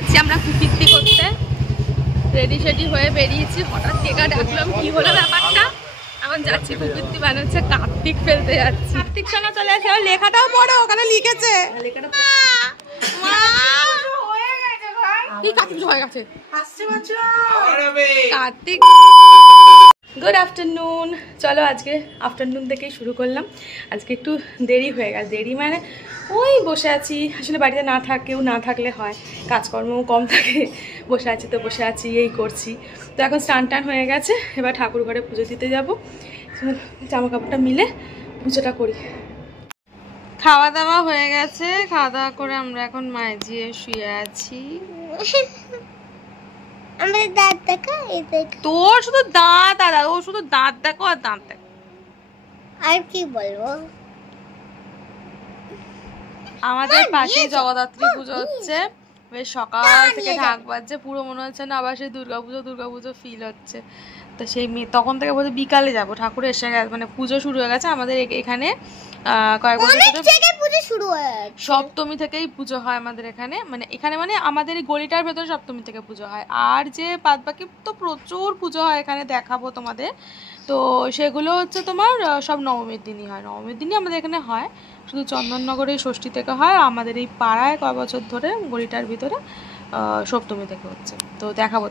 আজকে আমরা কুকিত্তি করতে রেডি সেডি হয়ে বেরিয়েছি। হঠাৎ কেকা ডাকলাম, কি হলো ব্যাপারটা। এখন যাচ্ছি কুকিত্তি বানাচ্ছে, কার্তিক ফেলতে যাচ্ছি। কার্তিক সোনা চলে আসে, আর লেখাটাও পড়ো, ওখানে লিখেছে কার্তিক। Good afternoon. চলো আজকে আফটারনুন থেকেই শুরু করলাম। আজকে একটু দেরি হয়ে গেছে। দেরি মানে ওই বসে আছি, আসলে বাড়িতে কেউ না থাকলে হয়, কাজকর্মও কম থাকে। বসে আছি তো বসে আছি, এই করছি। তো এখন স্নান টান হয়ে গেছে, এবার ঠাকুর ঘরে পুজো দিতে যাবো। জামা কাপড়টা মিলে পুজোটা করি। খাওয়া দাওয়া হয়ে গেছে, খাওয়া দাওয়া করে আমরা এখন মাঝিয়ে শুয়ে আছি। তোর শুধু দাঁত আর ও শুধু দাঁত দেখো আর দাঁত দেখো। আর কি বলবো, আমাদের পাশে জগদ্ধাত্রী পুজো হচ্ছে। বেশ সকাল থেকে ঢাক বাজছে, পুরো মনে হচ্ছে না আবার সেই দুর্গাপুজো ফিল হচ্ছে। তো সেই তখন থেকে বলছে বিকালে যাবো, ঠাকুর এসে গেছে, মানে পুজো শুরু হয়ে গেছে আমাদের এখানে। কয়েক বছর পুজো শুরু হয়, সপ্তমী থেকেই পুজো হয় আমাদের এখানে। মানে আমাদের এই গলিটার ভেতরে সপ্তমী থেকে পুজো হয়। আর যে বাদ বাকি তো প্রচুর পুজো হয় এখানে, দেখাবো তোমাদের। তো সেগুলো হচ্ছে তোমার সব নবমীর দিনই হয়। নবমীর দিনই আমাদের এখানে হয়, শুধু চন্দননগরে ষষ্ঠী থেকে হয়। আমাদের এই পাড়ায় কয় বছর ধরে গলিটার ভিতরে সপ্তমী থেকে হচ্ছে। তো দেখাবো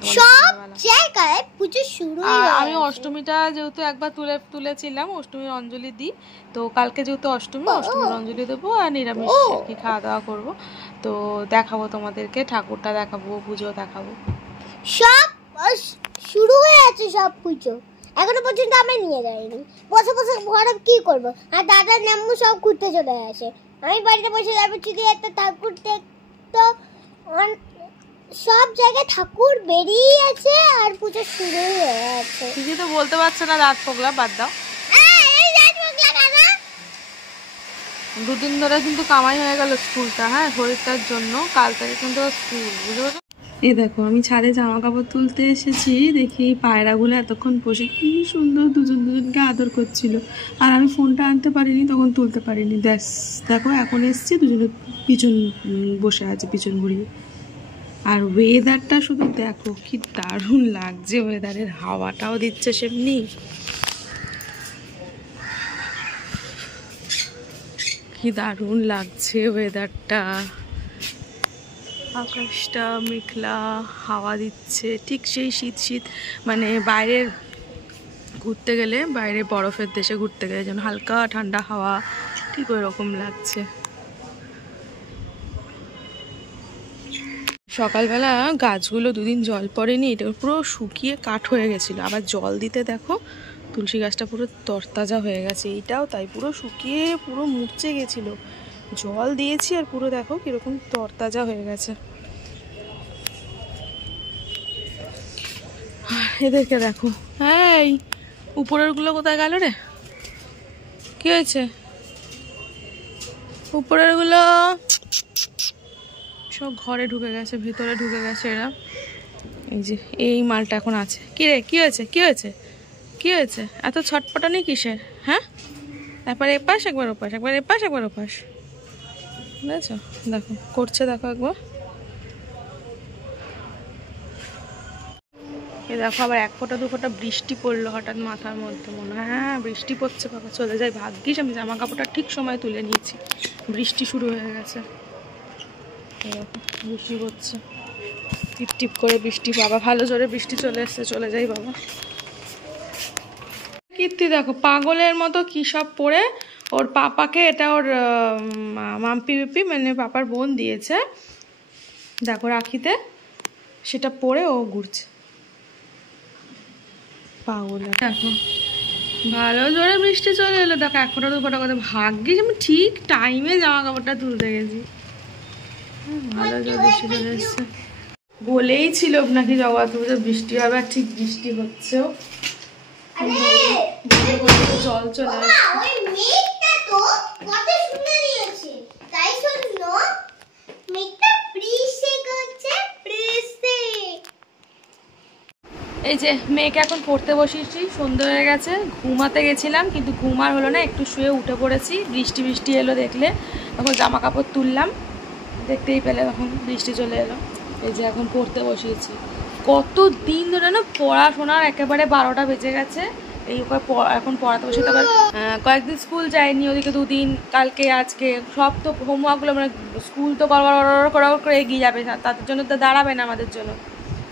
আমি অষ্টমীটা যেহেতু একবার তুলেছিলাম, অষ্টমীর অঞ্জলি দিই। তো কালকে যেহেতু অষ্টমীর অঞ্জলি দেবো আর নিরামিষ কি খাওয়া দাওয়া করবো। তো দেখাবো তোমাদেরকে, ঠাকুরটা দেখাবো, পুজো দেখাবো। সব শুরু হয়ে আছে, সব পুজো এখনো পর্যন্ত আমি নিয়ে যাইনি। বসে বসে ঘরে কি করবো, আর দাদা নেম্বু সব ঘুরতে চলে আসে। আমি বাড়িতে বসে যাবো, চিঠি একটা ঠাকুর দেখতো। সব জায়গায় ঠাকুর বেরিয়ে আছে আর পুজো শুরু হয়ে আছে। কিছু তো বলতে পারছো না, দাঁত পোগলা, বাদ দাও। দুদিন ধরে কিন্তু কামাই হয়ে গেল স্কুলটা, হ্যাঁ শরীরটার জন্য। কাল থেকে কিন্তু স্কুল, বুঝতে পারছো। এই দেখো আমি ছাদে জামা কাপড় তুলতে এসেছি, দেখি পায়রাগুলো এতক্ষণ বসে কি সুন্দর দুজনকে আদর করছিল। আর আমি ফোনটা আনতে পারিনি, তখন তুলতে পারিনি। দেখো এখন এসছি, দুজনে পিছন বসে আছে, পিছন ঘুরিয়ে। আর ওয়েদারটা শুধু দেখো কি দারুণ লাগছে, ওয়েদারের হাওয়াটাও দিচ্ছে সেমনি। কি দারুণ লাগছে ওয়েদারটা, আকাশটা মেঘলা, হাওয়া দিচ্ছে, ঠিক সেই শীত মানে বাইরের ঘুরতে গেলে, বাইরে বরফের দেশে ঘুরতে গেলে যেন হালকা ঠান্ডা হাওয়া, ঠিক ওই রকম লাগছে। সকালবেলা গাছগুলো দুদিন জল পড়েনি, এটা পুরো শুকিয়ে কাঠ হয়ে গেছিলো। আবার জল দিতে দেখো তুলসী গাছটা পুরো তরতাজা হয়ে গেছে। এইটাও তাই, পুরো শুকিয়ে পুরো মুরচে গেছিলো। জল দিয়েছি আর পুরো দেখো কিরকম তরতাজা হয়ে গেছে। এদেরকে দেখো, এই উপরের গুলো কোথায় গেল রে? কি হয়েছে? উপরের গুলো সব ঘরে ঢুকে গেছে, ভিতরে ঢুকে গেছে এরা। এই যে এই মালটা এখন আছে। কি রে, কি হয়েছে, কি হয়েছে, কি হয়েছে? এত ছটপটানি কিসের, হ্যাঁ? একবার এপাশ একবার ওপাশ, একবার এপাশ একবার ওপাশ, বুঝেছো? দেখো করছে, দেখো একবার। এ দেখো আবার এক ফোঁটা দু ফোঁটা বৃষ্টি পড়লো হঠাৎ মাথার মধ্যে, মনে হয় হ্যাঁ বৃষ্টি পড়ছে, বাবা চলে যায়। ভাগ্যিস আমি জামা কাপড়টা ঠিক সময় তুলে নিয়েছি, বৃষ্টি শুরু হয়ে গেছে। বৃষ্টি পড়ছে, টিপ টিপ করে বৃষ্টি। বাবা ভালো জোরে বৃষ্টি চলে এসছে, চলে যাই বাবা। কীর্তি দেখো পাগলের মতো কী সব পরে, ওর পাপাকে, এটা ওর মাম্পি বিপি মানে পাপার বোন দিয়েছে, দেখো রাখিতে, সেটা পরে ও ঘুরছে পাগল। দেখো ভালো জোরে বৃষ্টি চলে এলো, দেখো এক ফোঁটা দু ফোঁটা কথা। ভাগ্যিস আমি ঠিক টাইমে জামা কাপড়টা তুলতে গেছি, ভালো জোরে বৃষ্টি চলে এসছে। বলেই ছিল নাকি জগদ্ধাত্রী বৃষ্টি হবে, আর ঠিক বৃষ্টি হচ্ছেও। জল চলে এই যে মেয়েকে এখন পড়তে বসিয়েছি, সন্ধ্যে হয়ে গেছে। ঘুমাতে গেছিলাম কিন্তু ঘুম আর হলো না, একটু শুয়ে উঠে পড়েছি। বৃষ্টি এলো দেখলে, তখন জামা কাপড় তুললাম, দেখতেই পেলে তখন বৃষ্টি চলে এলো। এই যে এখন পড়তে বসিয়েছি। কত দিন ধরে না পড়াশোনার একেবারে 12টা বেজে গেছে। এই এখন পড়াতে বসে, তারপর কয়েকদিন স্কুল যায়নি, ওদিকে 2 দিন, কালকে আজকে সব তো হোমওয়ার্কগুলো, মানে স্কুল তো করে এগিয়ে যাবে, তাদের জন্য তো দাঁড়াবে না আমাদের জন্য।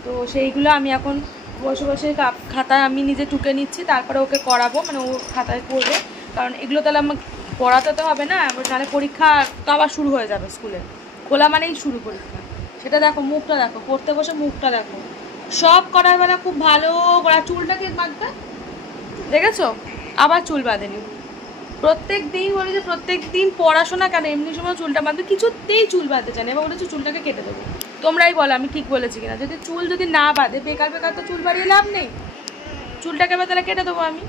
তো সেইগুলো আমি এখন বসে বসে খাতায় আমি নিজে টুকে নিচ্ছি, তারপরে ওকে করাবো, মানে ও খাতায় করবে। কারণ এগুলো তাহলে আমার পড়াতে তো হবে না, নাহলে পরীক্ষা তো আবার শুরু হয়ে যাবে, স্কুলে খোলা মানেই শুরু পরীক্ষা। সেটা দেখো, মুখটা দেখো, পড়তে বসে মুখটা দেখো, সব করার বেলা খুব ভালো করা। চুলটাকে বাঁধতে দেখেছো, আবার চুল বাঁধেনি। প্রত্যেক দিন বলি যে প্রত্যেক দিন পড়াশোনা কেন, এমনি সময় চুলটা বাঁধবে, কিছুতেই চুল বাঁধতে চায় না। এবার বলেছো চুলটাকে কেটে দেবো। তোমরাই বলো আমি ঠিক বলেছি কিনা। যদি না বাঁধে, বেকার বেকার তো চুল বাড়িয়ে লাভ নেই। চুলটাকে এবার তাহলে কেটে দেবো আমি।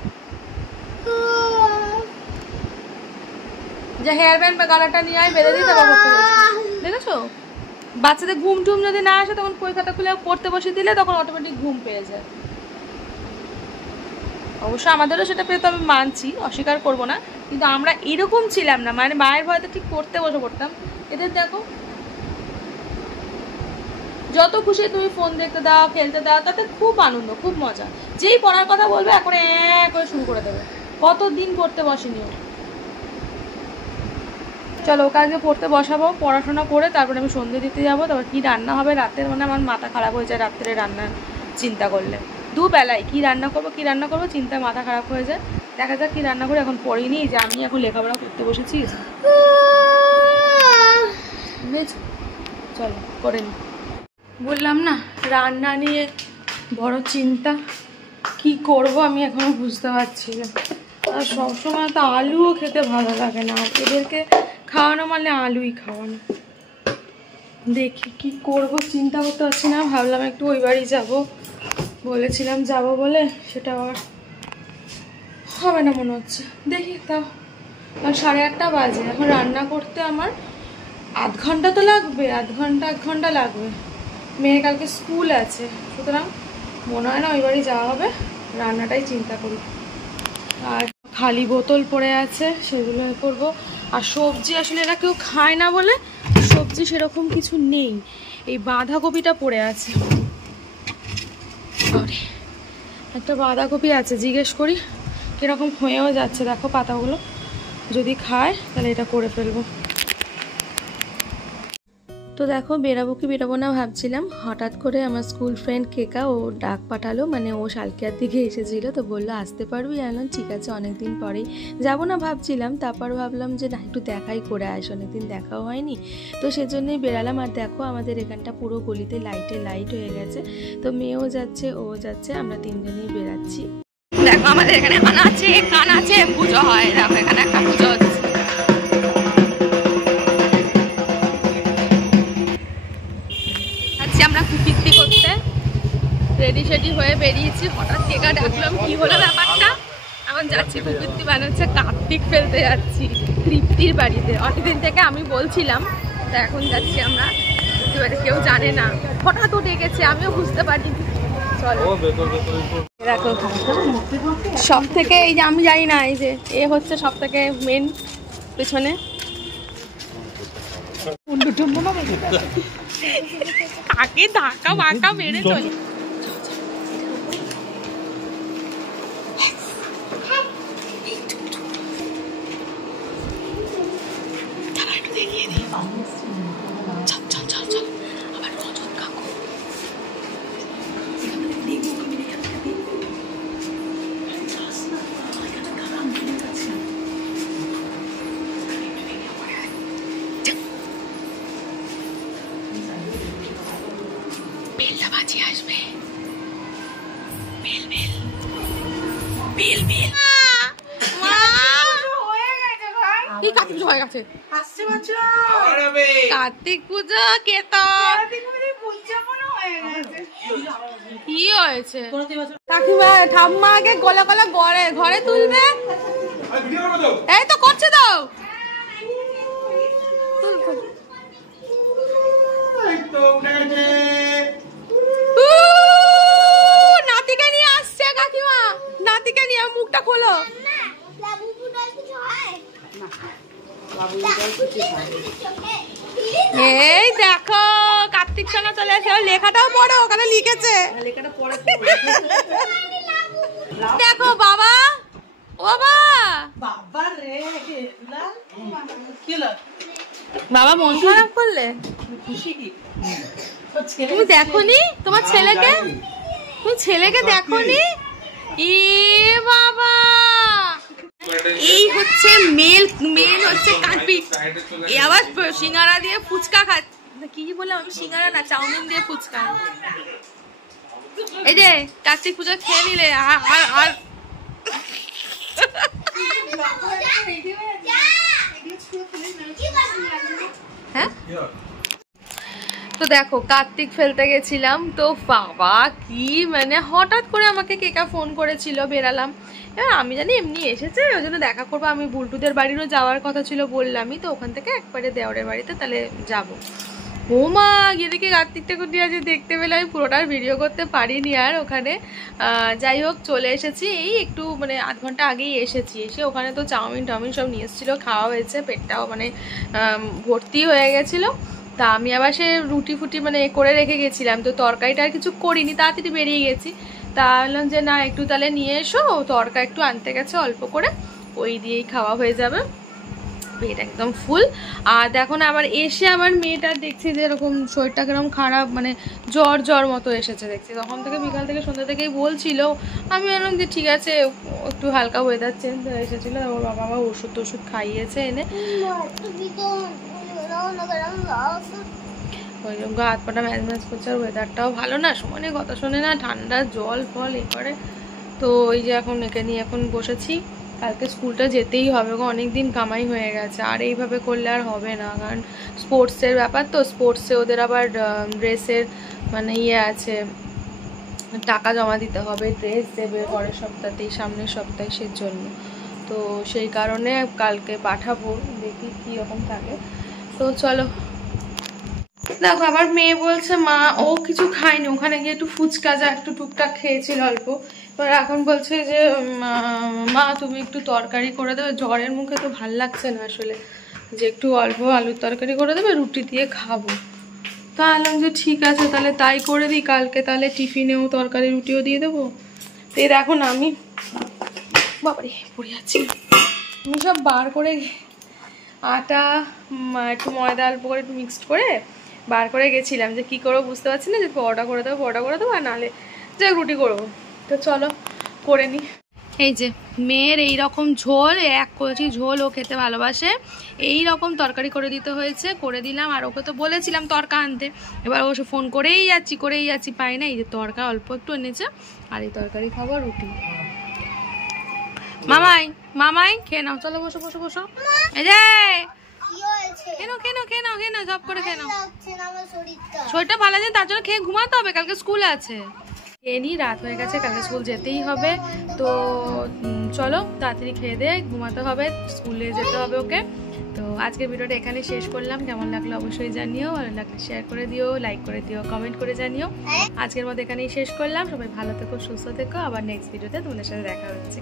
যে হেয়ার ব্যান্ড বা গালাটা নিয়ে আমি বেঁধে দিই, তারপর পড়তে বসে। দেখেছো, বাচ্চাদের ঘুম টুম যদি না আসে, তখন বই খাতা খুলে পড়তে বসে দিলে তখন অটোমেটিক ঘুম পেয়ে যায়। অবশ্য আমাদেরও সেটা পেয়ে তো আমি মানছি, অস্বীকার করবো না, কিন্তু আমরা এরকম ছিলাম না, মানে মায়ের ভয়তে ঠিক পড়তে বসে পড়তাম। এদের দেখো, যত খুশি তুমি ফোন দেখতে দাও, খেলতে দাও, তাতে খুব আনন্দ, খুব মজা। যেই পড়ার কথা বলবে এখন করে শুরু করে দেবে। কতদিন পড়তে বসেনি। চলো ওকে আজকে পড়তে বসাবো, পড়াশোনা করে তারপরে আমি সন্ধ্যে দিতে যাবো। তারপর কী রান্না হবে রাতের, মানে আমার মাথা খারাপ হয়ে যায় রাত্রে রান্নার চিন্তা করলে। দুবেলায় কী রান্না করবো চিন্তা মাথা খারাপ হয়ে যায়। দেখা যাক কী রান্না করে। এখন পড়িনি, যে আমি এখন লেখাপড়া করতে বসেছি। চলো করে নি। বললাম না, রান্না নিয়ে বড় চিন্তা, কি করব আমি এখনো বুঝতে পারছি না। আর সবসময় তো আলুও খেতে ভালো লাগে না, এদেরকে খাওয়ানো মানে আলুই খাওয়ানো। দেখি কি করব, চিন্তা করতে পারছি না। ভাবলাম একটু ওই বাড়ি যাবো, বলেছিলাম যাব বলে, সেটা আর হবে না মনে হচ্ছে। দেখি তাও, 8:30 বাজে। এখন রান্না করতে আমার আধ ঘন্টা তো লাগবে, এক ঘন্টা লাগবে। মেয়ের কালকে স্কুল আছে, সুতরাং মনে হয় না ওই বাড়ি যাওয়া হবে। রান্নাটাই চিন্তা করি। আর খালি বোতল পড়ে আছে, সেগুলো করবো। আর সবজি আসলে এরা কেউ খায় না বলে সবজি সেরকম কিছু নেই। এই বাঁধাকপিটা পড়ে আছে, একটা বাঁধাকপি আছে, জিজ্ঞেস করি কিরকম হয়েও যাচ্ছে। দেখো পাতাগুলো, যদি খায় তাহলে এটা করে ফেলবো। তো দেখো বেরাবো কি বেরাবো না ভাবছিলাম, হঠাৎ করে আমার স্কুল ফ্রেন্ড কেকা ও ডাক পাঠালো, মানে ও শালকিয়ার দিকে এসেছিল, তো বললো আসতে পারবি? আনলাম ঠিক আছে, অনেকদিন পরেই যাবো না ভাবছিলাম, তারপর ভাবলাম যে না একটু দেখাই করে আসো, অনেকদিন দেখাও হয়নি, তো সেজন্যই বেরালাম। আর দেখো আমাদের এখানটা পুরো গলিতে লাইট হয়ে গেছে, তো মেয়েও যাচ্ছে ও যাচ্ছে, আমরা তিনজনেই বেরাচ্ছি। দেখো আমাদের এখানে কানাচে পুজো হয়, দেখো এখানে একটা পুজো হচ্ছে। আমরা কুপিত্তি করতে রেডি সেডি হয়ে বেরিয়েছি, হঠাৎ কেকা ডাকলাম, কি হলো ব্যাপারটা। এখন যাচ্ছি কুপিত্তি বানাচ্ছে, কার্তিক ফেলতে যাচ্ছি তৃপ্তির বাড়িতে। অনেকদিন থেকে আমি বলছিলাম, তো এখন যাচ্ছি আমরা এবারে। কেউ জানে না, হঠাৎ উঠে গেছে, আমিও বুঝতে পারিনি। চলো দেখো, সব থেকে এই যে আমি জানি না, এই যে এ হচ্ছে সব থেকে মেন পেছনে। আগে ধাক্কা বাঁকা মেরে চলে। কার্তিক পুজো কি হয়েছে? কাকিমা ঠাম্মা আগে গলা গলা ঘরে তুলবে, এই তো করছে তো। নাতিকে নিয়ে আসছে কাকিমা, নাতিকে নিয়ে। মুখটা খোলো। এই দেখো কার্তিক সোনা চলে এসে লেখাটাও পড়ো, ওখানে লিখেছে। দেখো বাবা, ও বাবা, বাবা মন খারাপ করলে? তুমি দেখোনি তোমার ছেলেকে? তুমি ছেলেকে দেখোনি? ই বাবা, এই হচ্ছে মেল হচ্ছে কার্তিক। এ আবার সিঙ্গারা দিয়ে ফুচকা খাচ্ছে। কি বললাম আমি? সিঙ্গারা না, চাউমিন দিয়ে ফুচকা। এই যে কার্তিক পুজো খেয়ে নিলে আর হ্যাঁ। তো দেখো কার্তিক ফেলতে গেছিলাম, তো বাবা কি মানে হঠাৎ করে আমাকে কেকা ফোন করেছিল, বেরালাম। এবার আমি জানি এমনি এসেছে, ওই জন্য দেখা করবো। আমি বুলটুদের বাড়িরও যাওয়ার কথা ছিল বললামই, তো ওখান থেকে একবারে দেওরের বাড়িতে তাহলে যাবো। ও মা, গিয়ে দেখি কার্তিকটা কোথায় আছে দেখতে পেলে। আমি পুরোটার ভিডিও করতে পারিনি আর ওখানে। যাই হোক চলে এসেছি, এই একটু মানে আধ ঘন্টা আগেই এসেছি। এসে ওখানে তো চাউমিন টাউমিন সব নিয়ে এসেছিলো, খাওয়া হয়েছে, পেটটাও মানে ভর্তি হয়ে গেছিলো। তা আমি আবার সে রুটি ফুটি মানে করে রেখে গেছিলাম, তো তরকারিটা আর কিছু করিনি, তাড়াতাড়ি বেরিয়ে গেছি। তা বললাম যে না একটু তাহলে নিয়ে এসো, তরকা একটু আনতে গেছে অল্প করে, ওই দিয়েই খাওয়া হয়ে যাবে। পেট একদম ফুল। আর দেখো না আবার এসে আমার মেয়েটার দেখছি যে এরকম শরীরটা কিরকম খারাপ, মানে জ্বর মতো এসেছে দেখছি। তখন থেকে বিকাল থেকে সন্ধ্যা থেকেই বলছিল। আমি বললাম যে ঠিক আছে, একটু হালকা ওয়েদার চেঞ্জ এসেছিল। ওর বাবা আবার ওষুধ খাইয়েছে এনে। ওই গা হাত পাটা ম্যাচ করছে, আর ওয়েদারটাও ভালো না, সময় কথা শোনে না, ঠান্ডা জল ফল এ করে। তো ওই যে এখন একে নিয়ে এখন বসেছি। কালকে স্কুলটা যেতেই হবে গো, অনেকদিন কামাই হয়ে গেছে, আর এইভাবে করলে আর হবে না। কারণ স্পোর্টসের ব্যাপার, তো স্পোর্টসে ওদের আবার ড্রেসের মানে আছে, টাকা জমা দিতে হবে, ড্রেস দেবে পরের সপ্তাহতেই, সামনের সপ্তাহে, সেই জন্য। তো সেই কারণে কালকে পাঠাবো, দেখি কীরকম থাকে। তো চলো। দেখো আবার মেয়ে বলছে মা ও কিছু খায়নি, ওখানে গিয়ে একটু ফুচকা যা একটু টুকটাক খেয়েছিল অল্প। এবার এখন বলছে যে মা তুমি একটু তরকারি করে দেবে, জ্বরের মুখে তো ভাল লাগছে না আসলে, যে একটু অল্প আলুর তরকারি করে দেবে, রুটি দিয়ে খাবো। তা বললাম যে ঠিক আছে তাহলে তাই করে দিই, কালকে তাহলে টিফিনেও তরকারি রুটিও দিয়ে দেবো। তো এই দেখো না আমি বাবারে পড়ে যাচ্ছি, আমি সব বার করে আটা একটু ময়দা অল্প করে একটু মিক্সড করে বার করে গেছিলাম, যে কী করবো বুঝতে পারছি না, যে পরোটা করে দেবো আর নাহলে যে রুটি করবো। তো চলো করে নিই। এই যে মেয়ের এই রকম ঝোল, এক কলসি ঝোল ও খেতে ভালোবাসে, এই রকম তরকারি করে দিতে হয়েছে, করে দিলাম। আর ওকে তো বলেছিলাম তরকা আনতে, এবার ও ফোন করেই যাচ্ছি পাই না। এই যে তরকা অল্প একটু এনেছে, আর এই তরকারি খাবো রুটি। মামাই খেয়ে নাও, চলো বসো। এই যে কেন সব করে খেয়ে নাও, শরীরটা ভালো আছে তার জন্য খেয়ে ঘুমাতে হবে, কালকে স্কুল আছে। খেয়ে নি, রাত হয়ে গেছে, কালকে স্কুল যেতেই হবে। তো চলো তাড়াতাড়ি খেয়ে দে, ঘুমাতে হবে, স্কুলে যেতে হবে ওকে। তো আজকের ভিডিওটা এখানে শেষ করলাম। কেমন লাগলো অবশ্যই জানিও, ভালো লাগলে শেয়ার করে দিও, লাইক করে দিও, কমেন্ট করে জানিও। আজকের মতো এখানেই শেষ করলাম। সবাই ভালো থেকো, সুস্থ থেকো, আবার নেক্সট ভিডিওতে তোমাদের সাথে দেখা হচ্ছে।